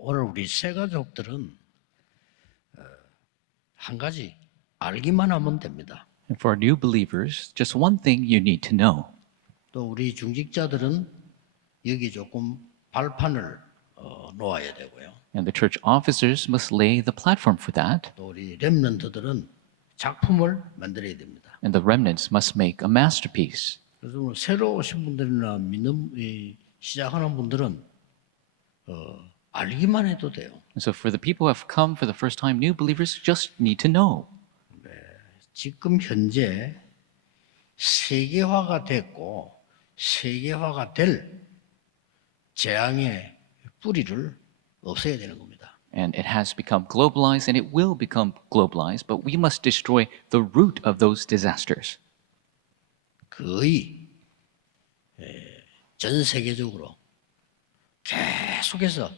오늘 우리 새 가족들은 한 가지 알기만 하면 됩니다. And for new believers, just one thing you need to know. 또 우리 중직자들은 여기 조금 발판을 놓아야 되고요. And the church officers must lay the platform for that. 또 우리 렘넌트들은 작품을 만들어야 됩니다. And the remnants must make a masterpiece. 그래서 오늘 새로 오신 분들이나 시작하는 분들은 알기만 해도 돼요. And so for the people who have come for the first time, new believers just need to know. 지금 현재 세계화가 됐고 세계화가 될 재앙의 뿌리를 없애야 되는 겁니다. And it has become globalized and it will become globalized, but we must destroy the root of those disasters. 거의 전 세계적으로 계속해서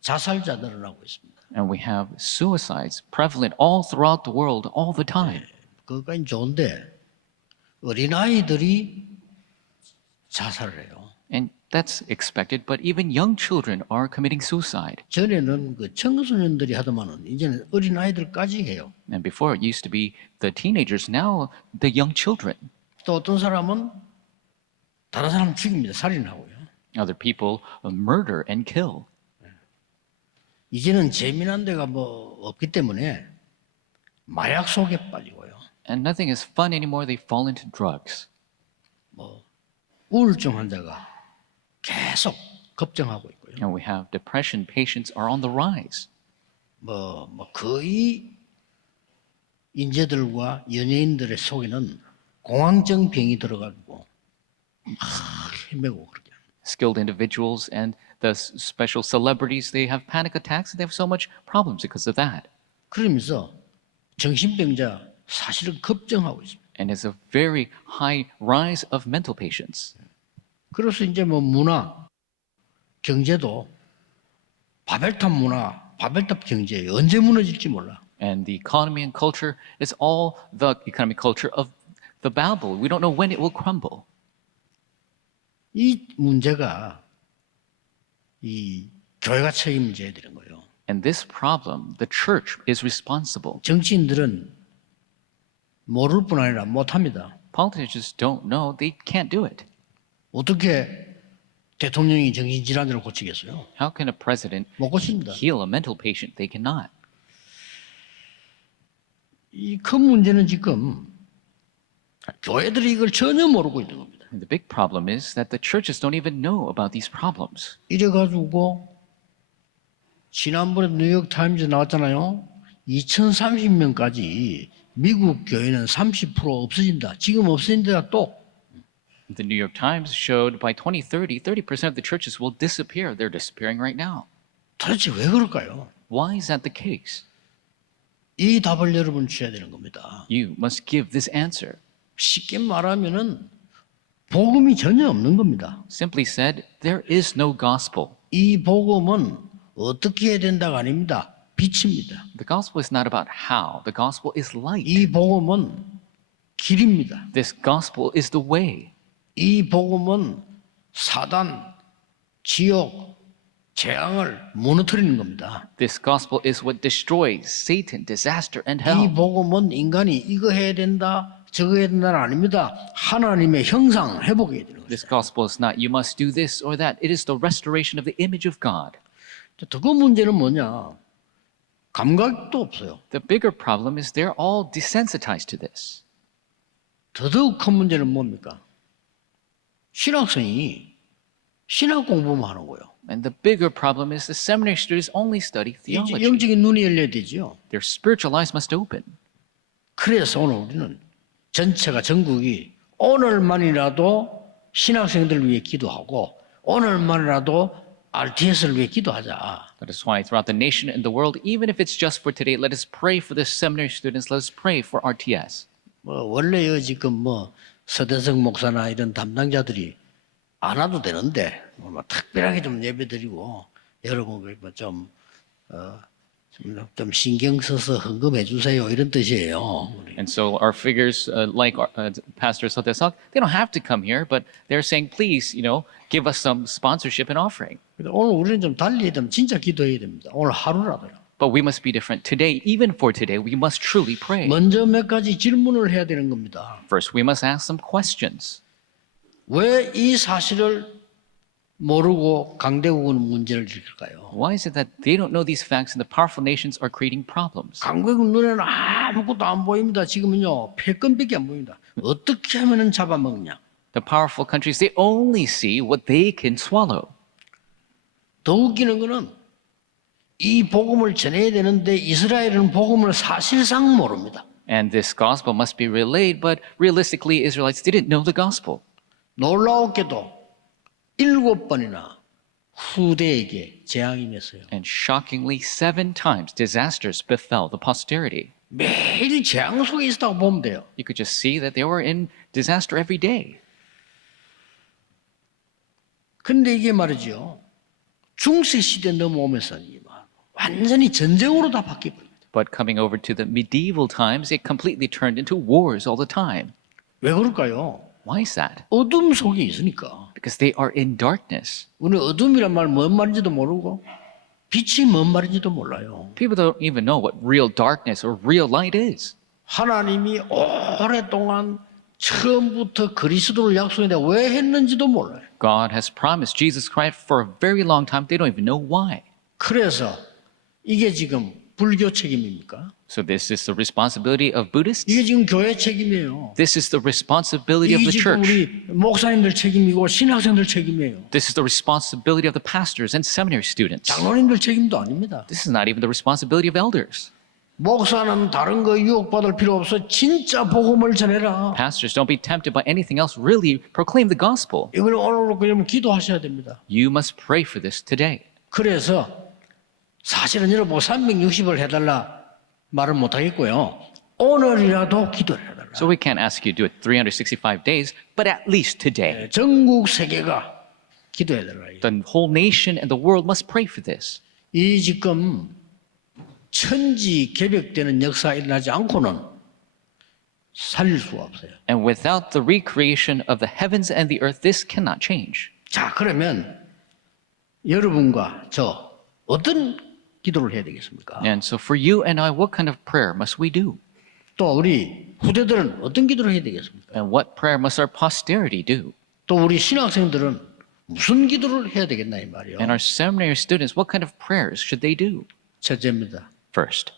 자살자 늘어나고 있습니다. And we have suicides prevalent all throughout the world all the time. 그것까지 좋은데 어린아이들이 자살을 해요. And that's expected, but even young children are committing suicide. 전에는 그 청소년들이 하더만은 이제는 어린아이들까지 해요. And before it used to be the teenagers, now the young children. 또 어떤 사람은 다른 사람 죽입니다. 살인하고요. Other people murder and kill. 이제는 재미난 데가 뭐 없기 때문에 마약 속에 빠지고요. And nothing is fun anymore. They fall into drugs. 우울증 환자가 계속 급증하고 있고요. And we have depression patients are on the rise. 거의 인재들과 연예인들의 속에는 공황증 병이 들어가지고 막 헤매고 그러게. Skilled individuals and the special celebrities, they have panic attacks and they have so much problems because of that. 그러면서 정신병자 사실은 급증하고 있습니다. And it's a very high rise of mental patients. 그래서 이제 문화, 경제도 바벨탑 문화, 바벨탑 경제 언제 무너질지 몰라. And the economy and culture is all the economic culture of the Babel. We don't know when it will crumble. 이 문제가 이 교회가 책임져야 되는 거예요. And this problem, the church is responsible. 정치인들은 모를 뿐 아니라 못합니다. Politicians don't know, they can't do it. 어떻게 대통령이 정신질환을 고치겠어요? How can a president 못 고칩니다. heal a mental patient? They cannot. 이 큰 문제는 지금 교회들이 이걸 전혀 모르고 있는 겁니다. And the big problem is that the churches don't even know about these problems. 이래가지고 지난번에 뉴욕 타임즈 나왔잖아요. 2030년까지 미국 교회는 30% 없어진다. 지금 없어진다 또. The New York Times showed by 2030, 30% of the churches will disappear. They're disappearing right now. 도대체 왜 그럴까요? Why is that the case? 이 답을 여러분 주셔야 되는 겁니다. You must give this answer. 쉽게 말하면은 복음이 전혀 없는 겁니다. Simply said, there is no gospel. 이 복음은 어떻게 해야 된다가 아닙니다. 빛입니다. The gospel is not about how. The gospel is light. 이 복음은 길입니다. This gospel is the way. 이 복음은 사단, 지옥, 재앙을 무너뜨리는 겁니다. This gospel is what destroys Satan, disaster, and 이 hell. 복음은 인간이 이거 해야 된다, 저거 해야 된다는 아닙니다. 하나님의 형상 회복해야 되는 거죠. This gospel is not you must do this or that. It is the restoration of the image of God. 더 큰 문제는 뭐냐? 감각도 없어요. The bigger problem is they're all desensitized to this. 더더욱 큰 문제는 뭡니까? 신학생이 신학 공부만 하는 거예요. And the bigger problem is the seminary students only study theology. 영적인 눈이 열려야 되죠. Their spiritual eyes must open. 그래서 오늘 우리는 전체가 전국이 오늘만이라도 신학생들을 위해 기도하고 오늘만이라도 RTS를 위해 기도하자. That is why throughout the nation and the world, even if it's just for today, let us pray for the seminary students. Let us pray for RTS. 원래요 지금 서대성 목사나 이런 담당자들이 안 와도 되는데 특별하게 좀 예배드리고 여러분 좀 좀 신경 써서 헌금해 주세요 이런 뜻이에요. And so our figures, like Pastor Sotesak, they don't have to come here, but they're saying, please, give us some sponsorship and offering. 근데 오늘 우리는 좀 달리 좀 진짜 기도해야 됩니다. 오늘 하루라도요. But we must be different. Today, even for today, we must truly pray. 먼저 몇 가지 질문을 해야 되는 겁니다. First, we must ask some questions. 왜 이 사실을 모르고 강대국은 문제를 일으킬까요? Why is it that they don't know these facts and the powerful nations are creating problems? 강대국 눈에는 아무것도 안 보입니다. 지금은요 패권밖에 안 보입니다. 어떻게 하면은 잡아먹냐? The powerful countries, they only see what they can swallow. 더 웃기는 거는 이 복음을 전해야 되는데 이스라엘은 복음을 사실상 모릅니다. And this gospel must be relayed, but realistically, Israelites didn't know the gospel. 놀라웠게도 7번이나 후대에게 재앙이 맺어요. And shockingly, 7 times disasters befell the posterity. 매일 재앙 속에 있었다고 보면 돼요. You could just see that they were in disaster every day. 근데 이게 말이죠. 중세 시대 넘어오면서 완전히 전쟁으로 다 바뀌어버립니다. But coming over to the medieval times, it completely turned into wars all the time. 왜 그럴까요? Why is that? 어둠 속에 있으니까. Because they are in darkness. 우리는 어둠이란 말 뭔 말인지도 모르고 빛이 뭔 말인지도 몰라요. People don't even know what real darkness or real light is. 하나님이 오랫동안 처음부터 그리스도를 약속했는데 왜 했는지도 몰라요. God has promised Jesus Christ for a very long time. They don't even know why. 그래서 이게 지금 불교 책임입니까? So this is the responsibility of Buddhists. 이게 지금 교회 책임이에요. This is the responsibility of 이게 the 지금 church. 우리 목사님들 책임이고 신학생들 책임이에요. This is the responsibility of the pastors and seminary students. 장로님들 책임도 아닙니다. This is not even the responsibility of elders. 목사는 다른 거 유혹받을 필요 없어. 진짜 복음을 전해라. Pastors, don't be tempted by anything else. Really proclaim the gospel. 이걸 오늘 그러면 기도하셔야 됩니다. You must pray for this today. 그래서 사실은 여러분 360을 해달라 말은 못하겠고요. 오늘이라도 기도를 해달라. So we can't ask you to do it 365 days, but at least today. 전국 세계가 기도해달라. The whole nation and the world must pray for this. 이 지금 천지 개벽되는 역사가 일어나지 않고는 살릴 수가 없어요. And without the recreation of the heavens and the earth, this cannot change. 자, 그러면 여러분과 저 어떤 기도를 해야 되겠습니까? And so for you and I, what kind of prayer must we do? 또 우리 후대들은 어떤 기도를 해야 되겠습니까? And what prayer must our posterity do? 또 우리 신학생들은 무슨 기도를 해야 되겠나 이 말이요. And our seminary students, what kind of prayers should they do? 첫째입니다. First,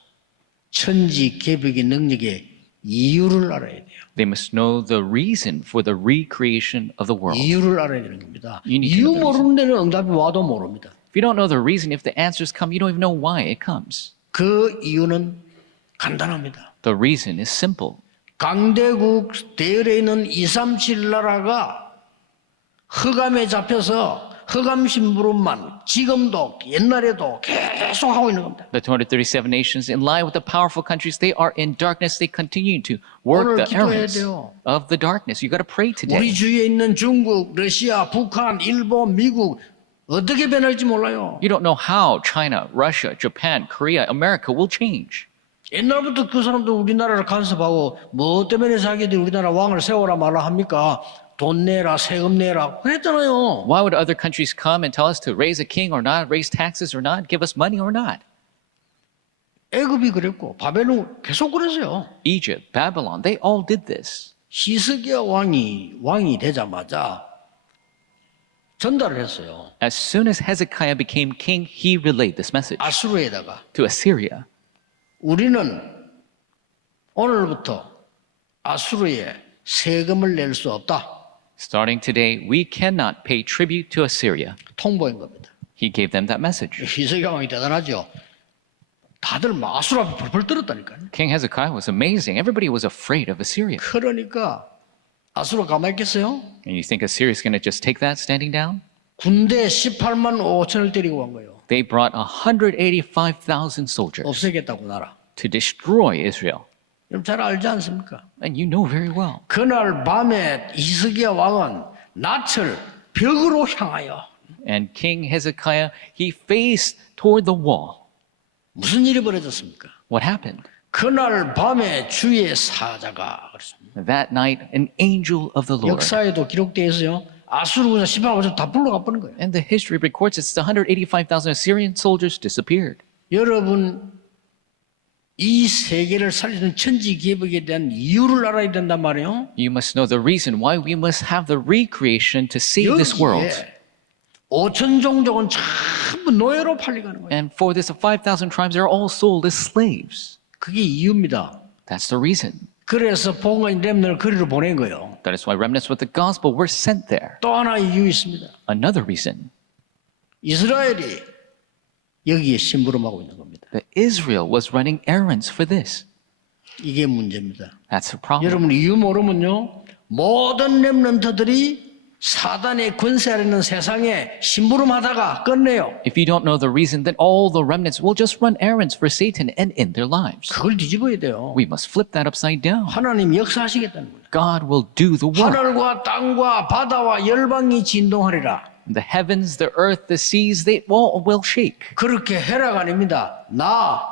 천지 개벽의 능력의 이유를 알아야 돼요. they must know the reason for the recreation of the world. 이유를 알아야 되는 겁니다. You need to 이유 know the reason. 모르는 데는 응답이 와도 모릅니다. If you don't know the reason, if the answers come, you don't even know why it comes. 그 이유는 간단합니다. The reason is simple. 강대국 대열에 있는 237 나라가 흑암에 잡혀서 흑암 심부름만 지금도 옛날에도 계속 하고 있는 겁니다. The 237 nations, in line with the powerful countries, they are in darkness. They continue to work 오늘 the 기도해야 errands 돼요. of the darkness. You got to pray 우리 today. 주위에 있는 중국, 러시아, 북한, 일본, 미국 어떻게 변할지 몰라요. You don't know how China, Russia, Japan, Korea, America will change. 옛날부터 그 사람들 우리나라를 간섭하고 뭐 때문에 자기들이 우리나라 왕을 세워라 말라 합니까? 돈 내라, 세금 내라 그랬잖아요. Why would other countries come and tell us to raise a king or not, raise taxes or not, give us money or not? 애굽이 그랬고 바벨론 계속 그랬어요. Egypt, Babylon, they all did this. 히스기야 왕이 되자마자 전달을 했어요. As soon as Hezekiah became king, he relayed this message 아수르에다가 to Assyria. 우리는 오늘부터 아수르에 세금을 낼 수 없다. Starting today, we cannot pay tribute to Assyria. 통보한 겁니다. He gave them that message. 히스기야 왕이 대단하죠. 다들 막 아수르 앞에 벌벌 떨었다니까요. King Hezekiah was amazing. Everybody was afraid of Assyria. 그러니까 아수르 가만히 있겠어요? And you think Assyria is going to just take that standing down? 군대 18만 5천을 데리고 간 거예요. They brought 185,000 soldiers 없애겠다고 나라. to destroy Israel. 여러분 잘 알지 않습니까? And you know very well. 그날 밤에 히스기야 왕은 낯을 벽으로 향하여 And King Hezekiah, he faced toward the wall. 무슨 일이 벌어졌습니까? What happened? 그날 밤에 주의 사자가 그렇습니다. That night, an angel of the Lord. 역사에도 기록되어 있어요. 아수르군사 18만 다 불러가 버린 거예요. And the history records it's the 185,000 Assyrian soldiers disappeared. 여러분 이 세계를 살리는 천지 개벽에 대한 이유를 알아야 된단 말이에요. You must know the reason why we must have the recreation to save this world. 여기에 5천 종족은 전부 노예로 팔려가는 거예요. And for this, 5,000 tribes are all sold as slaves. 그게 이유입니다. That's the reason. 그래서 복음의 렘넌트를 거리로 보낸 거예요. That is why remnants with the gospel were sent there. 또 하나 이유 있습니다. Another reason, 이스라엘이 여기에 심부름하고 있는 겁니다. that Israel was running errands for this. 이게 문제입니다. That's the problem. 여러분 이유 모르면요. 모든 렘넌트들이 사단의 권세 아래 있는 세상에 심부름하다가 끝내요. If you don't know the reason, then all the remnants will just run errands for Satan and end their lives. 그걸 뒤집어야 돼요. We must flip that upside down. 하나님 역사하시겠다는 거예요. God will do the work. 하늘과 땅과 바다와 열방이 진동하리라. The heavens, the earth, the seas, they all will shake. 그렇게 해라가 아닙니다. 나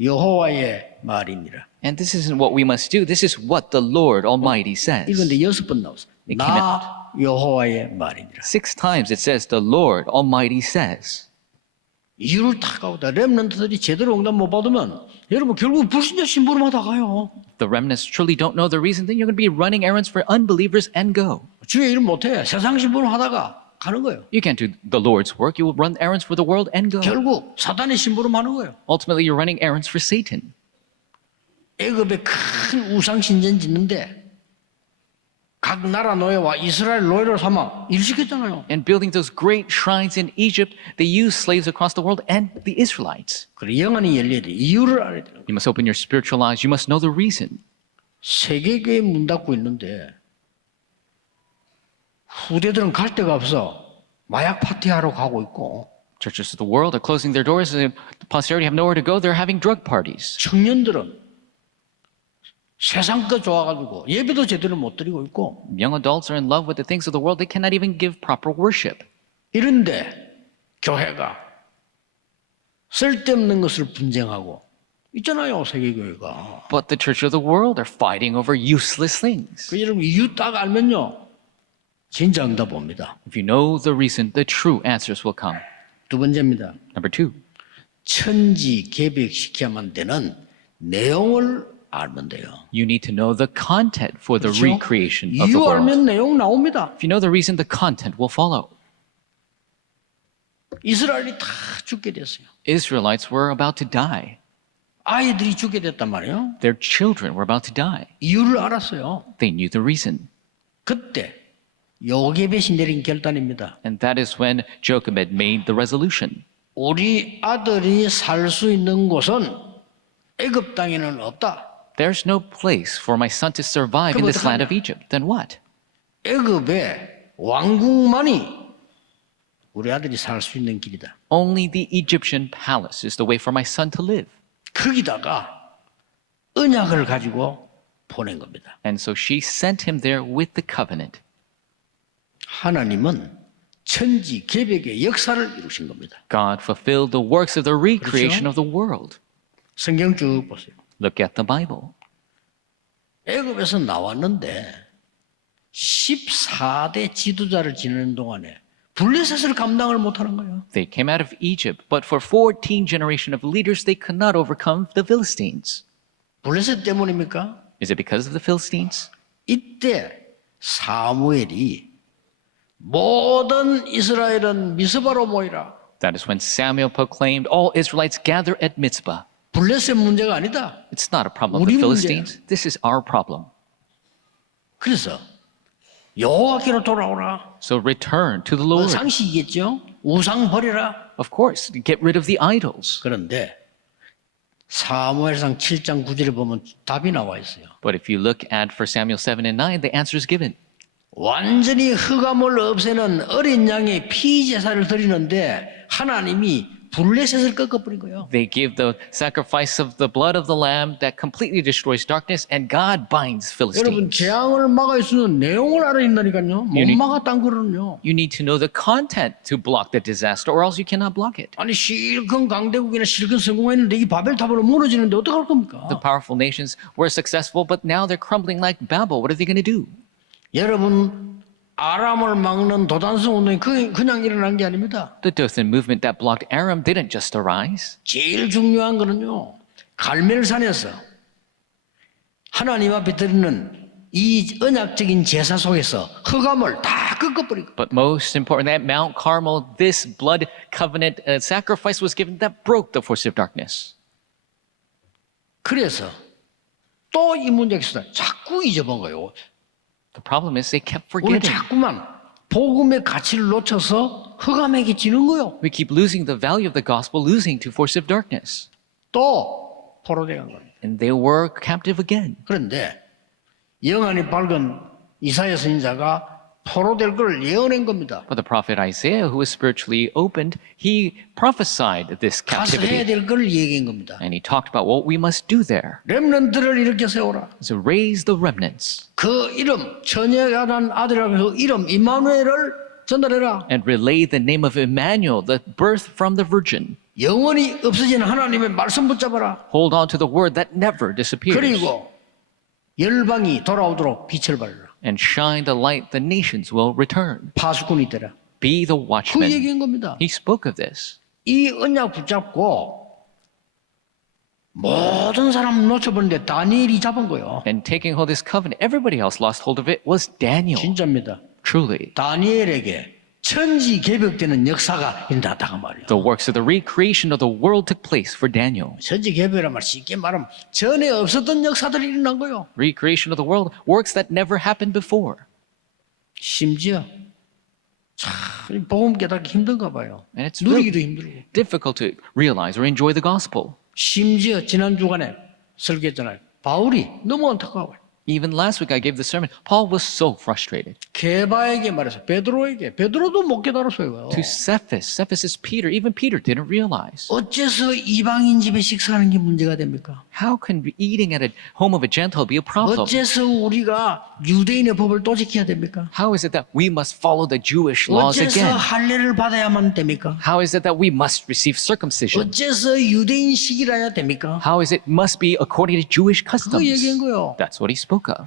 여호와의 말이니라. And this isn't what we must do. This is what the Lord Almighty says. 이건데 6번 나왔어. It came 나 여호와의 말이니라. 6 times it says, the Lord Almighty says. 이유를 탁하고다 렘넌트들이 제대로 응답 못 받으면 여러분 결국 불신자 심부름하다 가요. The remnants truly don't know the reason, then you're going to be running errands for unbelievers and go. 주의 일 못해. 세상 심부름하다가 가는 거예요. You can't do the Lord's work. You will run errands for the world and go. 결국 사단의 심부름하는 거예요. Ultimately, you're running errands for Satan. 애굽에 큰 우상 신전 짓는데 각 나라 노예와 이스라엘 노예를 삼아 일시켰잖아요. And building those great shrines in Egypt, they used slaves across the world and the Israelites. 그래 영안이 열려야 돼. 이유를 알아야 돼요. You must open your spiritual eyes. You must know the reason. 세계교회 문 닫고 있는데 후대들은 갈 데가 없어. 마약 파티하러 가고 있고 Churches of the world are closing their doors. And posterity have nowhere to go. They're having drug parties. 청년들은 세상 거 좋아가지고 예배도 제대로 못 드리고 있고 Young adults are in love with the things of the world. They cannot even give proper worship. 이런데 교회가 쓸데없는 것을 분쟁하고 있잖아요 세계교회가. But the church of the world are fighting over useless things. 그 여러분 이유 딱 알면요 진짜 응답 옵니다. If you know the reason, the true answers will come. 두 번째입니다. Number 2, 천지 개벽시켜야만 되는 내용을 알면 돼요. you need to know the content for the 그렇죠? recreation of the 이유 world. 알면 내용 나옵니다. If you know the reason, the content will follow. 이스라엘이 다 죽게 됐어요. Israelites were about to die. 아이들이 죽게 됐단 말이에요. Their children were about to die. 이유를 알았어요. They knew the reason. 그때 요게벳이 내린 결단입니다. And that is when Jochebed made the resolution. 우리 아들이 살 수 있는 곳은 애굽 땅에는 없다. There's no place for my son to survive in this land of Egypt. Then what? 애굽의 왕궁만이 우리 아들이 살 수 있는 길이다. Only the Egyptian palace is the way for my son to live. 거기다가 언약을 가지고 보낸 겁니다. And so she sent him there with the covenant. 하나님은 천지 개벽의 역사를 이루신 겁니다. God fulfilled the works of the recreation of the world. 성경 쭉 보세요. Look at the Bible. 애굽에서 나왔는데 14대 지도자를 지내는 동안에 블레셋을 감당을 못하는 거예요. They came out of Egypt, but for 14 generations of leaders, they could not overcome the Philistines. 블레셋 때문입니까? Is it because of the Philistines? 이때 사무엘이 모든 이스라엘은 미스바로 모이라. That is when Samuel proclaimed, all Israelites gather at Mitzvah. 블레셋 문제가 아니다. It's not a problem of 우리 the 문제야. Philistines. This is our problem. 그래서 여호와께로 돌아오라. So return to the Lord. 상식이겠죠. 우상 버리라. Of course, get rid of the idols. 그런데 사무엘상 7장 9절을 보면 답이 나와 있어요. But if you look at 1 Samuel 7 and 9, the answer is given. 완전히 흑암을 없애는 어린 양의 피 제사를 드리는데 하나님이 블레셋을 꺾어버린 거예요. They give the sacrifice of the blood of the lamb that completely destroys darkness, and God binds 여러분 Philistines. 재앙을 막을 수 있는 내용을 알아야 된다니까요. 못 막았다는 거는요. You need to know the content to block the disaster, or else you cannot block it. 아니 실컷 강대국이나 실컷 성공했는데 이 바벨탑으로 무너지는데 어떡할 겁니까? The powerful nations were successful, but now they're crumbling like Babel. What are they going to do? 여러분 아람을 막는 도단성 운동이 그냥 일어난 게 아닙니다. The Dothan movement that blocked Aram didn't just arise. 제일 중요한 거는요. 갈멜산에서 하나님 앞에 드리는 이 언약적인 제사 속에서 흑암을 다 꺾어버리고 But most important, at Mount Carmel, this blood covenant sacrifice was given that broke the force of darkness. 그래서 또 이 문제에서 자꾸 잊어본 거예요. The problem is they kept 우리 forgetting. 자꾸만 복음의 가치를 놓쳐서 흑암에게 지는 거예요. We keep losing the value of the gospel, losing to force of darkness. 또 포로되간 거예요. And they were captive again. 그런데 영안이 밝은 이사야 선지자가 포로될 걸 예언한 겁니다. But the prophet Isaiah, who was spiritually opened, he prophesied this 가서 해야 captivity. 될 걸 얘기한 겁니다. And he talked about what we must do there. 렘넌트를 일으켜 세워라. So raise the remnants 그 이름 처녀가 난 아들이라고 그 이름 임마누엘을 전달해라. and relay the name of Emmanuel, the birth from the virgin. 영원히 없어지는 하나님의 말씀 붙잡아라. Hold on to the word that never disappears. 그리고 열방이 돌아오도록 빛을 발라. And shine the light, the nations will return. 파수꾼이 되라. Be the 그 watchman. 얘기한 겁니다. He spoke of this. 이 언약 붙잡고 모든 사람 놓쳐버렸는데 다니엘이 잡은 거예요. And taking hold of this covenant, everybody else lost hold of it was Daniel. 진짜입니다. Truly. 다니엘에게 천지 개벽되는 역사가 일어났다가 말이에요. The works of the recreation of the world took place for Daniel. 천지 개벽이란 말 쉽게 말하면 전에 없었던 역사들이 일어난 거예요. Recreation of the world, works that never happened before. 심지어 참 복음 깨닫기 힘든가 봐요. And it's 누리기도 really 힘들고. difficult to realize or enjoy the gospel. 심지어 지난 주간에 설교했잖아요. 바울이 너무 안타까워요. Even last week I gave the sermon, Paul was so frustrated. 게바에게 말해서 베드로도 못 깨달았어요. To Cephas is Peter. Even Peter didn't realize. 어째서 이방인 집에 식사하는 게 문제가 됩니까? How can eating at a home of a Gentile be a problem? 어째서 우리가 유대인의 법을 또 지켜야 됩니까? How is it that we must follow the Jewish laws 어째서 again? 할례를 받아야만 됩니까? How is it that we must receive circumcision? 어째서 유대인식이라야 됩니까? How is it must be according to Jewish 그거 customs? 얘기한 거예요. That's what he spoke of.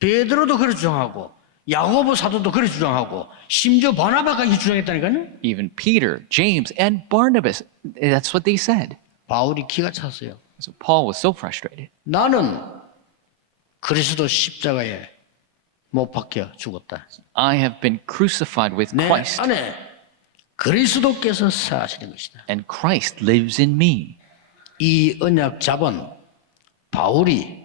베드로도 그렇게 주장하고 야고보 사도도 그렇게 주장하고 심지어 바나바까지 주장했다니까요. Even Peter, James, and Barnabas, that's what they said. 바울이 기가 찼어요. So Paul was so frustrated. 나는 그리스도 십자가에 못 박혀 죽었다. I have been crucified with 내 Christ, 안에 그리스도께서 사시는 것이다. and Christ lives in me. 이 언약 잡은 바울이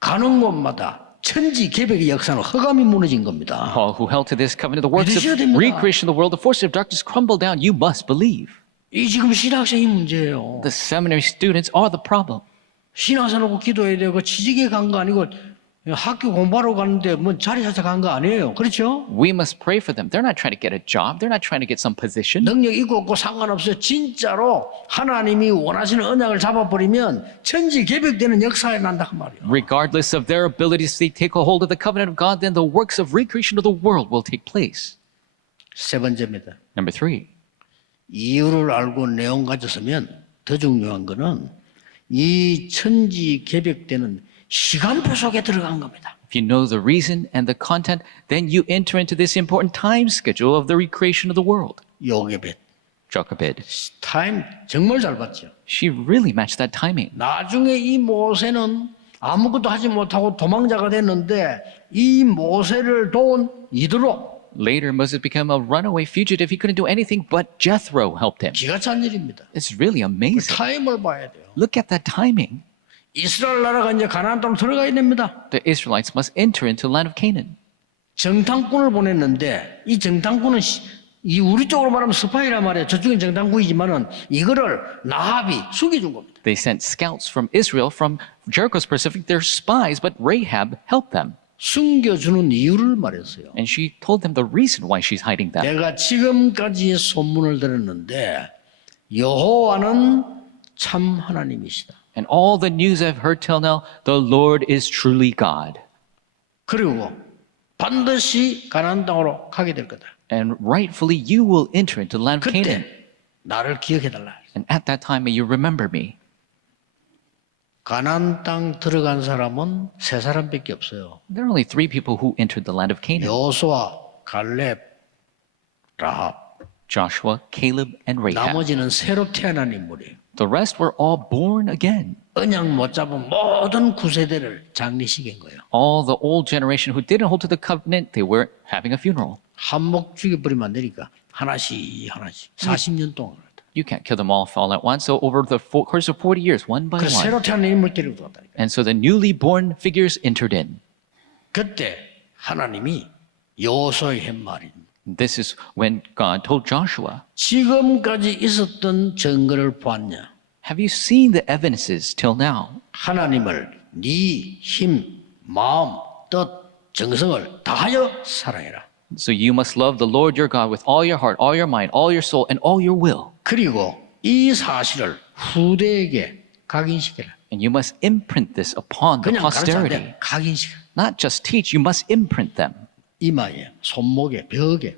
가는 곳마다 천지 개벽의 역사는 흑암이 무너진 겁니다. Paul, who held to this covenant, the works of 믿으셔야 됩니다. recreation of the world, the forces of darkness crumble down. You must believe. 이 지금 신학생이 문제예요. The seminary students are the problem. 신앙생하고 기도해야 되고 취직에 간 거 아니고 학교 공부하러 가는데 뭐 자리 찾아 간 거 아니에요. 그렇죠? We must pray for them. They're not trying to get a job. They're not trying to get some position. 능력 있고 없고 상관없어요. 진짜로 하나님이 원하시는 언약을 잡아버리면 천지 개벽되는 역사가 난다 그 말이에요. Regardless of their abilities to take a hold of the covenant of God, then the works of recreation of the world will take place. 세 번째입니다. Number 3. 이유를 알고 내용 가졌으면 더 중요한 거는 이 천지 개벽되는 시간표 속에 들어간 겁니다. If you know the reason and the content, then you enter into this important time schedule of the recreation of the world. 요게벳 Jochebed. 타임 정말 잘 봤죠. She really matched that timing. 나중에 이 모세는 아무것도 하지 못하고 도망자가 됐는데 이 모세를 도운 이드로 Later, Moses became a runaway fugitive. He couldn't do anything, but Jethro helped him. 기가 찬 일입니다. It's really amazing. 타임을 봐야 돼요. Look at that timing. 이스라엘 나라가 이제 가나안 땅으로 들어가야 됩니다. The Israelites must enter into the land of Canaan. 정탐꾼을 보냈는데 이 정탐꾼은 이 우리 쪽으로 말하면 스파이란 말이에요. 저쪽은 정탐꾼이지만은 이거를 나합이 숨겨준 겁니다. They sent scouts from Israel, from Jericho's Pacific. They're spies, but Rahab helped them. 숨겨주는 이유를 말했어요. And she told them the reason why she's hiding them. 내가 지금까지의 소문을 들었는데 여호와는 참 하나님이시다. And all the news I've heard till now, the Lord is truly God. 그리고 반드시 가나안 땅으로 가게 될 거다. And rightfully you will enter into the land of Canaan. 그때 나를 기억해 달라. And at that time may you remember me. 가나안 땅 들어간 사람은 세 사람밖에 없어요. There are only 3 people who entered the land of Canaan. 여호수아, 갈렙, 라합. Joshua, Caleb, and Rahab. 나머지는 새로 태어난 인물이에요. The rest were all born again. 언약 못 잡은 모든 구세대를 장례식인 거예요. All the old generation who didn't hold to the covenant, they were having a funeral. 한몫 죽여버리면 안 되니까 하나씩 40년 동안. You can't kill them all all at once. So over the course of 40 years, one by 그 one. 새로 태어난 인물 데리고 들어갔다니까. And so the newly born figures entered in. 그때 하나님이 여호수아에게 한 말입니다. This is when God told Joshua, 지금까지 있었던 증거를 보았냐? have you seen the evidences till now? 하나님을 네 힘, 마음, 뜻, 정성을 다하여 사랑해라. So you must love the Lord your God with all your heart, all your mind, all your soul, and all your will. 그리고 이 사실을 후대에게 각인시켜라. And you must imprint this upon the 그냥 가르쳐 안 posterity. 돼. 각인시켜. Not just teach, you must imprint them 이마에, 손목에, 벽에.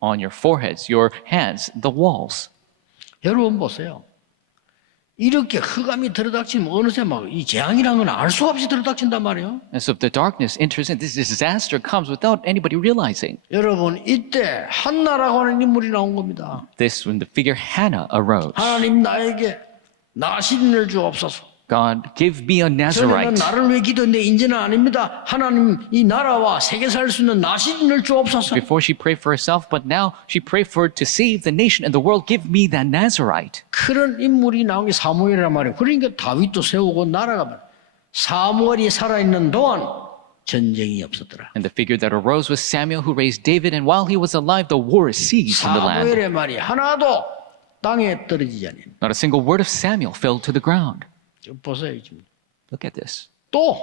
on your foreheads, your hands, the walls. 여러분 보세요. 이렇게 흑암이 들어닥치면 어느새 막 이 재앙이라는 건 알 수 없이 들어닥친단 말이에요. And so if the darkness enters in, this disaster comes without anybody realizing. 여러분 이때 한나라고 하는 인물이 나온 겁니다. This when the figure Hannah arose. 하나님 나에게 나시린을 주옵소서. God, give me a 저는 Nazarite. 나를 위해 기도했는데 이제는 아닙니다. 하나님 이 나라와 세계 살 수 있는 나시린을 주옵소서. Before she prayed for herself, but now she prayed for to save the nation and the world. Give me that Nazarite. 그런 인물이 나온 게 사무엘이란 말이에요. 그러니까 다윗도 세우고 나라가 말. 사무엘이 살아있는 동안 전쟁이 없었더라. And the figure that arose was Samuel, who raised David, and while he was alive, the war ceased in the land. 사무엘의 말이 하나도 땅에 떨어지지 않는. Not a single word of Samuel fell to the ground. 좀 보세요 지금. Look at this. 또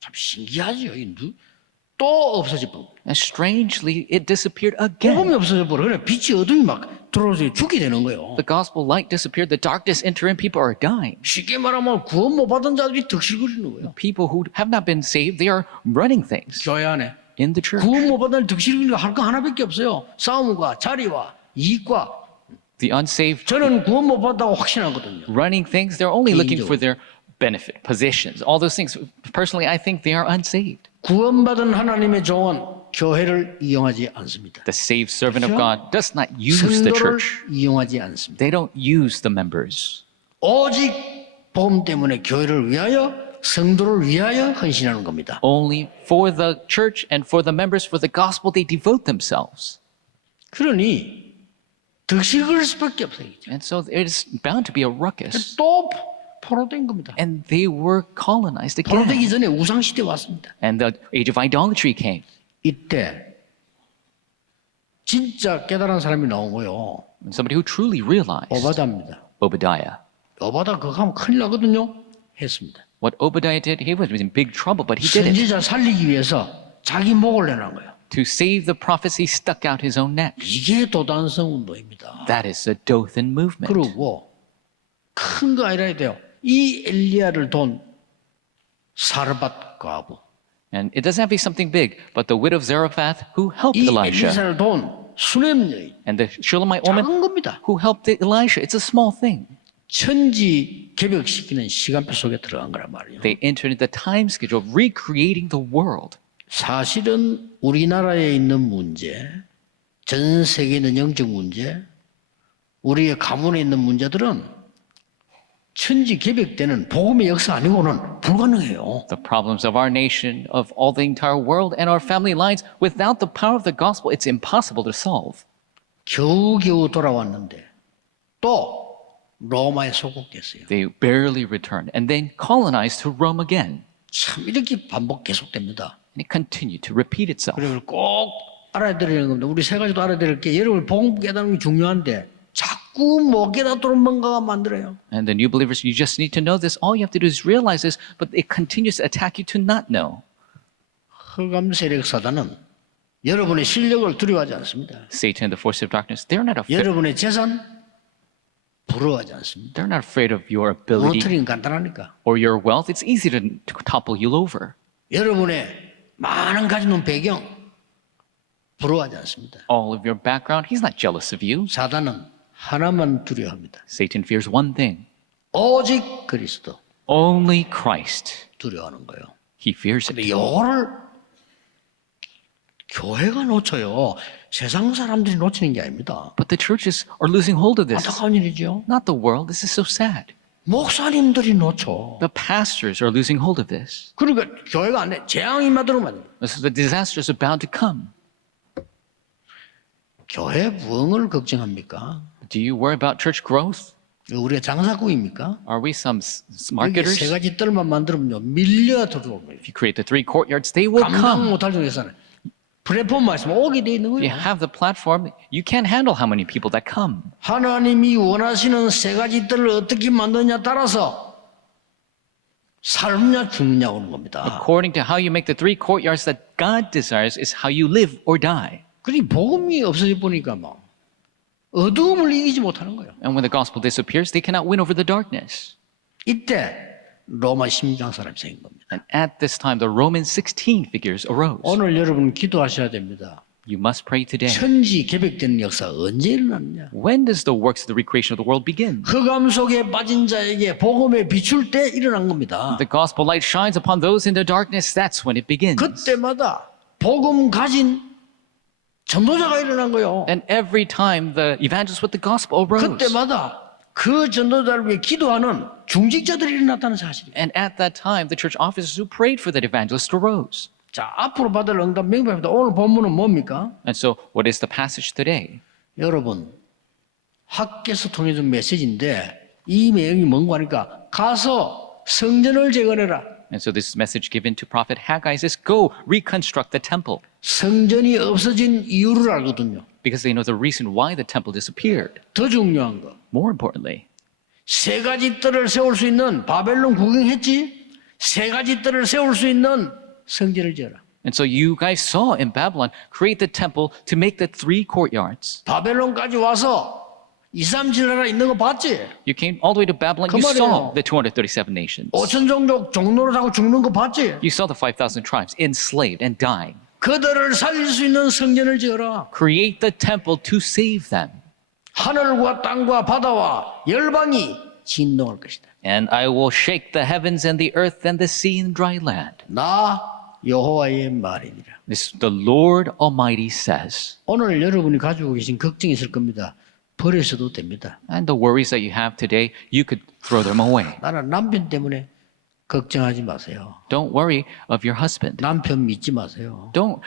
참 신기하죠. 또 없어져 버려. And strangely, it disappeared 복음이 again. 없어져 버려. 그래 빛이 어둠이 막 들어오서 죽게 되는 거예요. The gospel light disappeared. The darkness entered, and people are dying. 쉽게 말하면 구원 못 받은 자들이 득실거리는 거예요. People who have not been saved, they are running things 교회 안에 in the church. 구원 못 받은 득실거리는 할 거 하나밖에 없어요. 싸움과 자리와 이익과. The unsaved 저는 구원 못 받다고 확신하거든요. running things, they're only looking for their benefit, positions, all those things. Personally, I think they are unsaved. 구원받은 하나님의 종은 교회를 이용하지 않습니다. The saved servant of 그렇죠? God does not use the 성도를 church. 이용하지 않습니다. They don't use the members. 오직 복음 때문에 교회를 위하여 성도를 위하여 헌신하는 겁니다. Only for the church and for the members, for the gospel, they devote themselves. 그러니 득실거릴 수밖에 없어요. And so it is bound to be a ruckus. 또 포로된 겁니다. And they were colonized 포로되기 again. 전에 우상시대 왔습니다. And the age of idolatry came. 이때 진짜 깨달은 사람이 나온 거요. And somebody who truly realized, 오바다입니다. Obadiah. 오바다 그거 하면 큰일 나거든요. 했습니다. What Obadiah did, he was in big trouble, but he did it. 선지자 살리기 위해서 자기 목을 내놓은 거예요. To save the prophets, he stuck out his own neck. 이게 도단성 운동입니다. That is the Dothan movement. 그리고 큰 거 아니라 돼요. 이 엘리야를 돈 사르밧 과부. And it doesn't have to be something big, but the widow of Zarephath who helped 이 Elisha, 엘리사를 돈 수렘 여인. and the Shulamite woman 작은 겁니다. who helped Elisha. It's a small thing. 천지 개벽시키는 시간표 속에 들어간 거란 말이에요. They entered into the time schedule of recreating the world. 사실은 우리나라에 있는 문제, 전 세계에 있는 영적 문제, 우리의 가문에 있는 문제들은 천지 개벽 때는 복음의 역사 아니고는 불가능해요. The problems of our nation, of all the entire world, and our family lines, without the power of the gospel, it's impossible to solve. 겨우겨우 돌아왔는데 또 로마에 소국됐어요. They barely returned and then colonized to Rome again. 참 이렇게 반복 계속됩니다. And it continued to repeat itself. 그리고 꼭 알아야 되는 겁니다. 우리 세 가지도 알아야 될 게 여러분 복음 깨닫는 게 중요한데 자꾸 못 깨닫도록 뭔가가 만들어요. And the new believers, you just need to know this. All you have to do is realize this, but it continues to attack you to not know. 흑암 세력 사단은 여러분의 실력을 두려워하지 않습니다. Satan and the force of darkness, they're not afraid. 여러분의 재산, 부러워하지 않습니다. They're not afraid of your ability 무너뜨리는 간단하니까. or your wealth. It's easy to topple you over. 여러분의 많은 가지는 배경 부러워하지 않습니다. All of your background, he's not jealous of you. 사단은 하나만 두려워합니다. Satan fears one thing. 오직 그리스도 Only Christ. 두려워하는 거예요. He fears 근데 it. 이거를 교회가 놓쳐요. 세상 사람들이 놓치는 게 아닙니다. But the churches are losing hold of this. 안타까운 일이죠. Not the world. This is so sad. 목사님들이 놓쳐. The pastors are losing hold of this. 그러니까 교회가 안 돼. 재앙이 맞으면 So the disaster is about to come. 교회 부흥을 걱정합니까? Do you worry about church growth? 우리가 장사꾼입니까? Are we some 이렇게 marketers? 세 가지 뜰만 만들면요 밀려 들어옵니다. If you create the 3 courtyards, they will 감당 come. 못할 중에서는 플랫폼만 있으면 오게 돼 있는 If you 거예요. have the platform, you can't handle how many people that come. 하나님이 원하시는 세 가지 뜰을 어떻게 만드느냐 따라서 삶냐 죽느냐 오는 겁니다. According to how you make the 3 courtyards that God desires is how you live or die. 그리 복음이 없어져 보니까 막 어두움을 이기지 못하는 거예요. And when the gospel disappears, they cannot win over the darkness. 이때 로마 16장 사람이 생긴 겁니다. And at this time, the Roman 16 figures arose. 오늘 여러분 기도하셔야 됩니다. You must pray today. 천지 개벽되는 역사 언제 일어났냐? When does the works of the recreation of the world begin? 흑암 속에 빠진 자에게 복음에 비출 때 일어난 겁니다. The gospel light shines upon those in the darkness. That's when it begins. 그때마다 복음 가진 전도자가 일어난 거예요. And every time the evangelists with the gospel arose. 그때마다 그 전도자를 위해 기도하는 중직자들이 일어났다는 사실이에요. And at that time, the church officers who prayed for that evangelist arose. 자, 앞으로 받을 응답 명백합니다. 오늘 본문은 뭡니까? And so, what is the passage today? 여러분, 학께서 통해준 메시지인데 이 내용이 뭔가 하니까 가서 성전을 재건해라. And so, this message given to prophet Haggai says, "Go reconstruct the temple," 성전이 없어진 이유를 알거든요. because they know the reason why the temple disappeared. 더 중요한 거. More importantly, 세 가지 뜰을 세울 수 있는 바벨론 구경했지? 세 가지 뜰을 세울 수 있는 성전을 지어라. and so you guys saw in Babylon create the temple to make the 3 courtyards. 바벨론까지 와서 2, 3, 7 나라 있는 거 봤지? You came all the way to Babylon. 그 You 말이에요. saw the 237 nations. 5천 종족 종로를 하고 죽는 거 봤지? You saw the 5,000 tribes enslaved and dying. 그들을 살릴 수 있는 성전을 지어라. Create the temple to save them. 하늘과 땅과 바다와 열방이 진동할 것이다. And I will shake the heavens and the earth and the sea and dry land. 나 여호와의 말이니라. This the Lord Almighty says. 오늘 여러분이 가지고 계신 걱정이 있을 겁니다. 버리셔도 됩니다. And the worries that you have today, you could throw them away. 나는 남편 때문에 걱정하지 마세요. Don't worry of your husband. 남편 믿지 마세요. Don't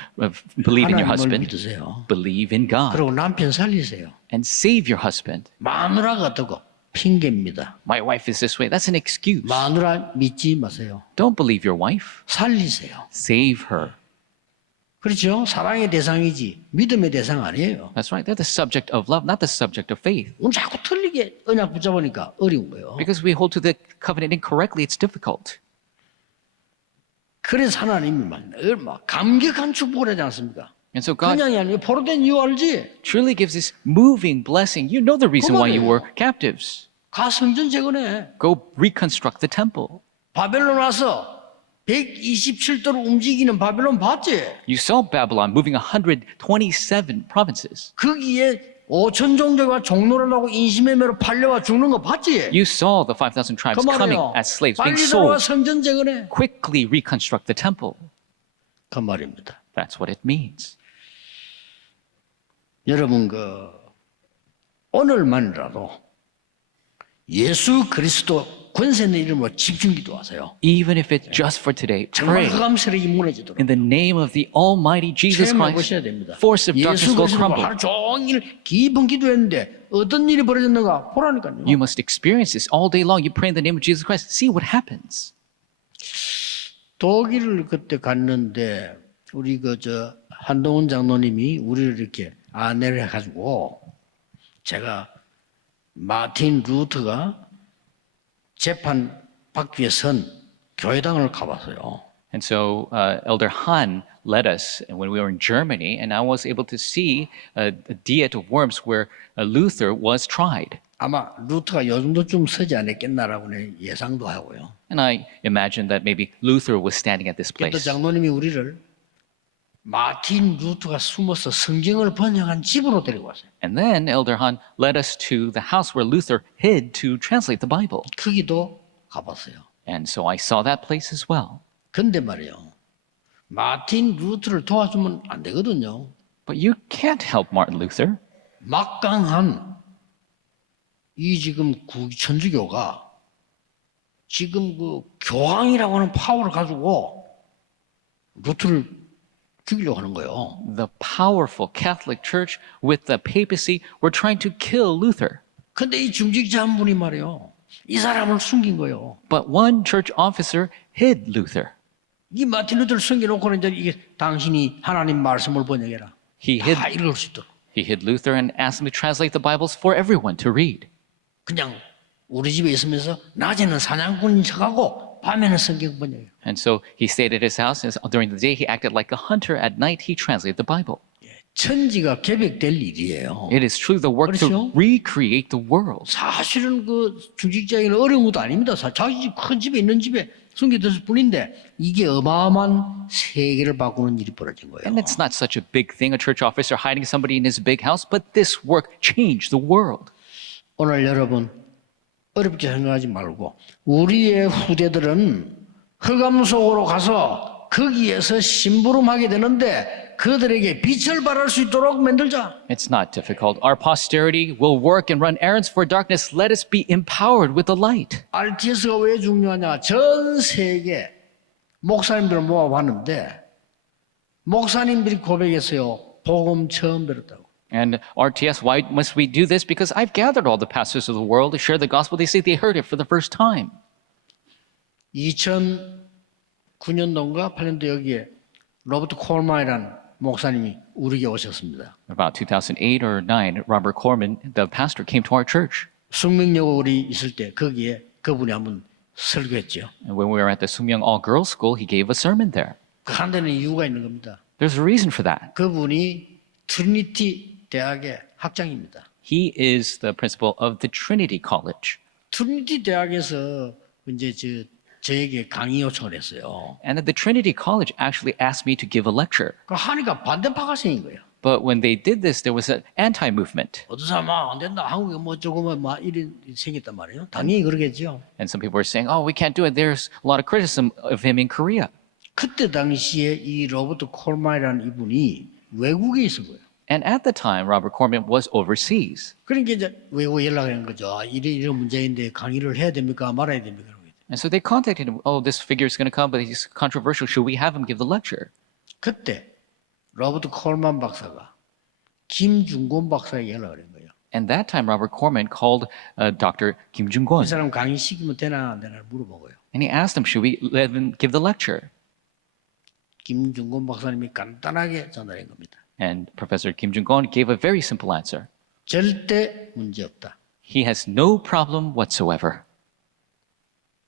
believe in your 하나님을 husband. 믿으세요. Believe in God 그리고 남편 살리세요. and save your husband. 마누라가 어떠고 핑계입니다. My wife is this way. That's an excuse. 마누라 믿지 마세요. Don't believe your wife. 살리세요. Save her. 그렇죠? 사랑의 대상이지 믿음의 대상 아니에요. That's right. They're the subject of love, not the subject of faith. 오늘 자꾸 틀리게 언약 붙잡으니까 어려운 거예요. Because we hold to the covenant incorrectly, it's difficult. 그래서 하나님이 막 감격한 축복을 하지 않습니까? And so God 그냥이 아니고 포로된 이유 알지? truly gives this moving blessing. You know the reason why you were captives. 가 성전 재건해. Go reconstruct the temple. 바벨론 와서 127도로 움직이는 바벨론 봤지? You saw Babylon moving 127 provinces. 거기에 5천 종족과 종로를 하고 인신매매로 팔려와 죽는 거 봤지? You saw the 5,000 그 tribes coming 말이에요. as slaves, being 빨리 들어와 sold. 성전 재건해. Quickly reconstruct the temple. 그 말입니다. That's what it means. 여러분 오늘만이라도 예수 그리스도 권세 있는 이름으로 집중 기도하세요. Even if it's just for today, 정말 pray 흑암 세력이 무너지도록 in the name of the Almighty Jesus 체험해 Christ. 보셔야 됩니다. Force of darkness 예수 will 그리스도가 crumble. 하루 종일 깊은 기도했는데 어떤 일이 벌어졌는가 보라니까요. You must experience this all day long. You pray in the name of Jesus Christ. See what happens. 독일을 그때 갔는데 우리 한동훈 장로님이 우리를 이렇게 안내를 해가지고 제가 마틴 루터가 재판 받기 위해 선 교회당을 가봤어요. And so Elder Han led us when we were in Germany, and I was able to see a Diet of Worms where Luther was tried. 아마 루터가 요 정도쯤 서지 않았겠나라고 예상도 하고요. And I imagine that maybe Luther was standing at this 또 place. 장로님이 우리를 마틴 루터가 숨어서 성경을 번역한 집으로 데리고 왔어요. And then Elder Han led us to the house where Luther hid to translate the Bible. 거기도 가봤어요. And so I saw that place as well. 근데 말이요. 마틴 루터를 도와주면 안 되거든요. But you can't help Martin Luther. 막강한 이 지금 천주교가 지금 그 교황이라고 하는 파워를 가지고 루터를 죽이려고 하는 거예요. The powerful Catholic Church with the papacy were trying to kill Luther. 근데 이 중직자 한 분이 말이요. 이 사람을 숨긴 거예요. But one church officer hid Luther. 이 마틴 루터를 숨겨놓고는 이제 이게 당신이 하나님 말씀을 번역해라. He hid, 다 읽을 수 있도록. he hid Luther and asked him to translate the Bibles for everyone to read. 그냥 우리 집에 있으면서 낮에는 사냥꾼인 척하고 밤에는 성경 번역해요. And so he stayed at his house, and during the day he acted like a hunter. At night he translated the Bible. 천지가 개벽될 일이에요. It is truly the work 그렇죠? to recreate the world. 사실은 그 중직자에게는 어려운 것도 아닙니다. 자기 집 큰 집에 있는 집에 숨겨뒀을 뿐인데 이게 어마어마한 세계를 바꾸는 일이 벌어진 거예요. And it's not such a big thing, a church officer hiding somebody in his big house, but this work changed the world. 오늘 여러분 어렵게 생각하지 말고 우리의 후대들은 흑암 속으로 가서 거기에서 심부름하게 되는데 그들에게 빛을 발할 수 있도록 만들자. It's not difficult. Our posterity will work and run errands for darkness. Let us be empowered with the light. RTS가 왜 중요하냐? 전 세계 목사님들을 모아봤는데 목사님들이 고백했어요. 복음 처음 들었다고. And RTS, why must we do this? Because I've gathered all the pastors of the world to share the gospel. They say they heard it for the first time. 2009년도인가 8년도 여기에 로버트 콜만이라는 목사님이 우리에게 오셨습니다. About 2008 or 9, Robert Corman, the pastor, came to our church. 숙명여고리 있을 때 거기에 그분이 한번 설교했죠. And when we were at the Sumyong All Girls School, he gave a sermon there. 한 데는 이유가 있는 겁니다. There's a reason for that. 그분이 트리니티 대학의 학장입니다. He is the principal of the Trinity College. 트리니티 대학에서 이제 저에게 강의 요청을 했어요. And at the Trinity College actually asked me to give a lecture. 그 하니까 반대파 학생인 거예요. But when they did this, there was an anti-movement. 어떤 사람은 안 된다. 한국에 뭐 저거 막 일이 생겼단 말이에요. 당연히 그러겠죠. And some people were saying, oh, we can't do it. There's a lot of criticism of him in Korea. 그때 당시에 이 로버트 콜만이라는 이분이 외국에 있은 거예요. And at the time, Robert Corman was overseas. 그러니까 이제 외국 연락을 한 거죠. 아, 이런 문제인데 강의를 해야 됩니까? 말아야 됩니까? And so they contacted him. Oh, this figure is going to come, but he's controversial. Should we have him give the lecture? 그때 로버트 콜만 박사가 김중곤 박사에게 연락을 한 거예요. And that time, Robert Corman called Dr. Kim 이 Jung-gon. 사람 강의 시키면 되나 안 되나 물어보고요. And he asked him, should we let him give the lecture? 김중곤 박사님이 간단하게 전달한 겁니다. And Professor Kim Jung-gon gave a very simple answer. 절대 문제 없다. He has no problem whatsoever.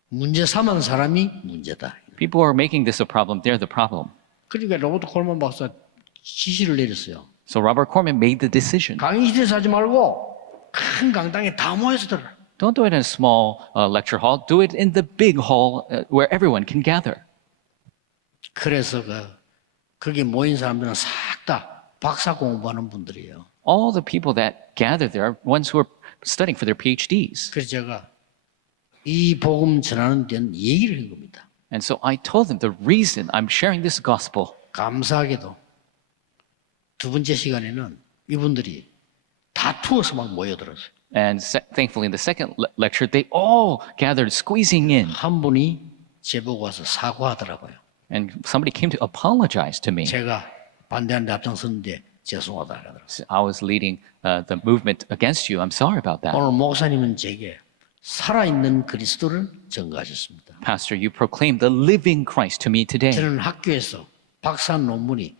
문제 삼은 사람이 문제다. People who are making this a problem, they're the problem. 그러니까 로버트 콜만 박사 지시를 내렸어요. So Robert Corman made the decision. 강의실에서 하지 말고 큰 강당에 다 모여서 들어라. Don't do it in a small lecture hall. Do it in the big hall where everyone can gather. 그래서 거기 모인 사람들은 싹 다 박사 공부하는 분들이에요. All the people that gather there are ones who are studying for their PhDs. 그래서 제가 이 복음 전하는 데는 얘기를 한 겁니다. And so I told them the reason I'm sharing this gospel. 감사하게도 두 번째 시간에는 이분들이 다투어서 막 모여들었어요. And thankfully, in the second lecture, they all gathered, squeezing in. 한 분이 제보고 와서 사과하더라고요. And somebody came to apologize to me. 제가 반대하는데 앞장섰는데 죄송하다 하더라고요. I was leading the movement against you. I'm sorry about that. 오늘 목사님은 제게 살아있는 그리스도를 전가하셨습니다. Pastor, you proclaimed the living Christ to me today. 저는 학교에서 박사 논문이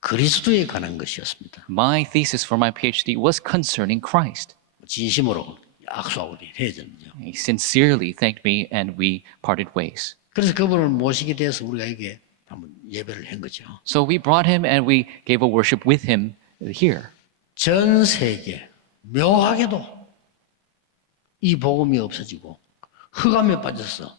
그리스도에 관한 것이었습니다. My thesis for my PhD was concerning Christ. 진심으로 악수하고 헤어졌죠. He sincerely thanked me and we parted ways. 그래서 그분을 모시게 돼서 우리가 이게 한번 예배를 한 거죠. So we brought him and we gave a worship with him here. 전 세계 묘하게도 이 복음이 없어지고 흑암에 빠져서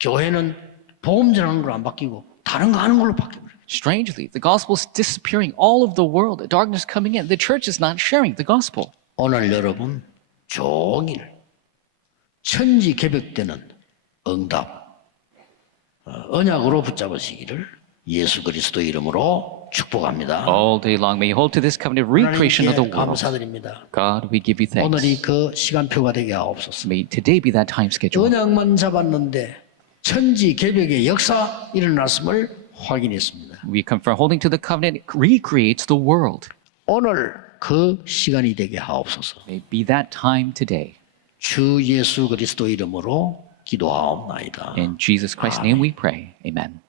교회는 복음 전하는 걸로 안 바뀌고 다른 거 하는 걸로 바뀌어버려요. Strangely, the gospel is disappearing all over the world. Darkness coming in. The church is not sharing the gospel. 오늘 여러분 종일 천지개벽되는 응답, 언약으로 붙잡으시기를 예수 그리스도 이름으로 축복합니다. All day long, may you hold to this covenant recreation of the 하나님께 world. 감사드립니다. God, we give you thanks. 오늘이 그 시간표가 되게 하옵소서. May today be that time schedule. 언약만 잡았는데 천지개벽의 역사 일어났음을 확인했습니다. We confirm holding to the covenant recreates the world. 오늘 그 시간이 되게 하옵소서. May it be that time today. 주 예수 그리스도 이름으로 기도하옵나이다. In Jesus Christ's name we pray. Amen.